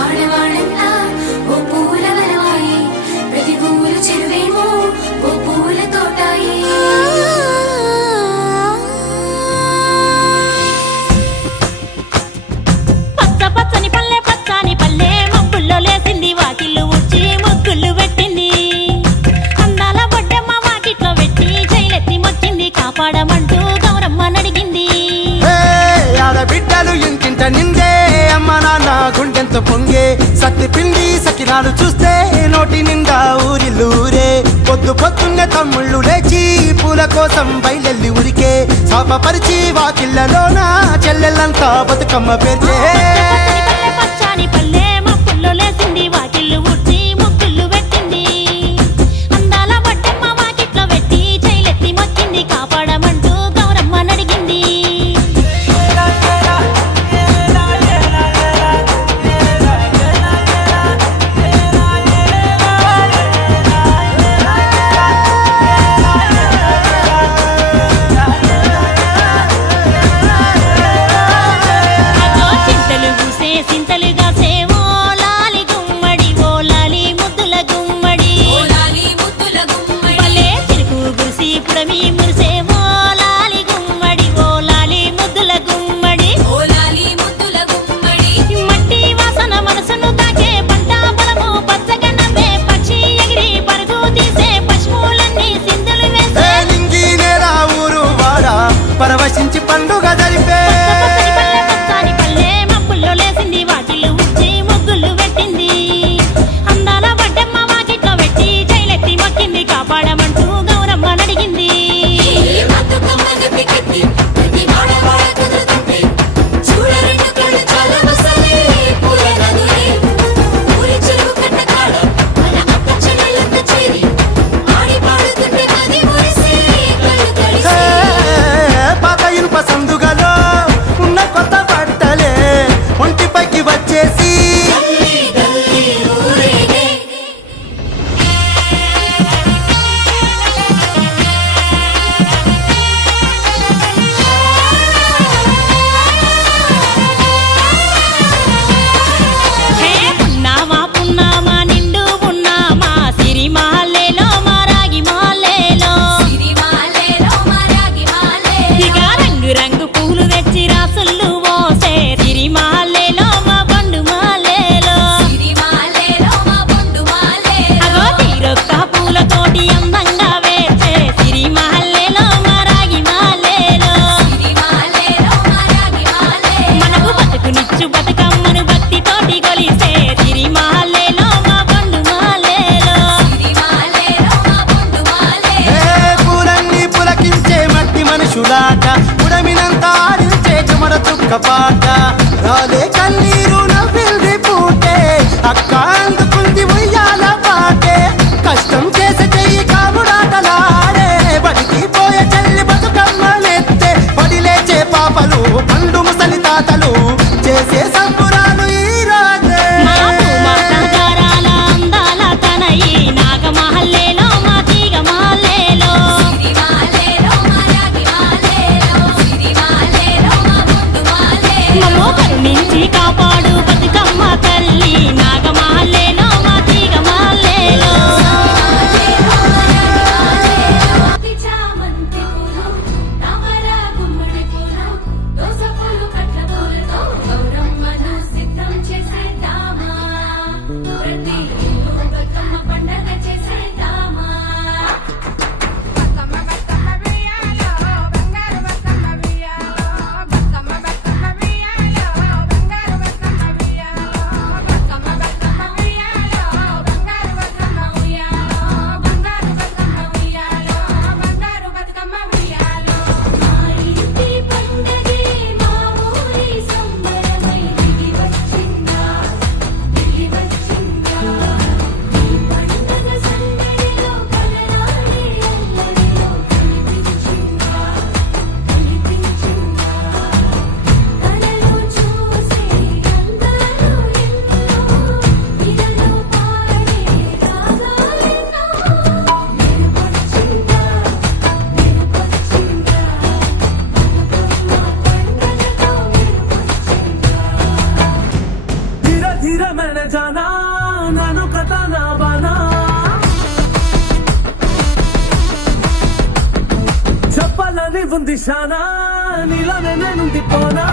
ఆడవాళ్ళంతా ఓ పూల వరమాయే, ప్రతి పూల చెరువేమో ఓ పూల తోటాయే. పచ్చ పచ్చని పల్లె పచ్చని పల్లె మబ్బుల్లో లేసింది వాకిళ్ళు ఊడ్చి ముగ్గులు పెట్టింది. అందాల బొడ్డమ్మ వాకిట్లో పెట్టి జైలెత్తి మొక్కింది, కాపాడమంటూ గౌరమ్మ నడిగింది. ఆడబిడ్డలు ఇంటింట నిందే, అమ్మ నాన్న గుండెంత పొంగే, సత్తి పిండి సకినాలు చూస్తే నోటి నిండా ఊరిల్లూరే. పొద్దు పొద్దున్నే తమ్ముళ్ళు లేచి పూల కోసం బయలెల్లి ఉరికే, శాపపరిచి వాకిళ్ళలోన చెల్లెళ్ళంతా బతుకమ్మ పేర్చే. పచ్చని పల్లె పచ్చని పల్లె మబ్బుల్లో లేసింది వాకిళ్ళు ఊడ్చి ముగ్గులు పెట్టింది. అందాల బొడ్డమ్మ వాకిట్లో పెట్టి జైలెత్తి మొక్కింది, కాపాడమంటూ గౌరమ్మ నడిగింది. చింతలు పూసే ఉంది శానా నీలోనే నేనుంది పోనా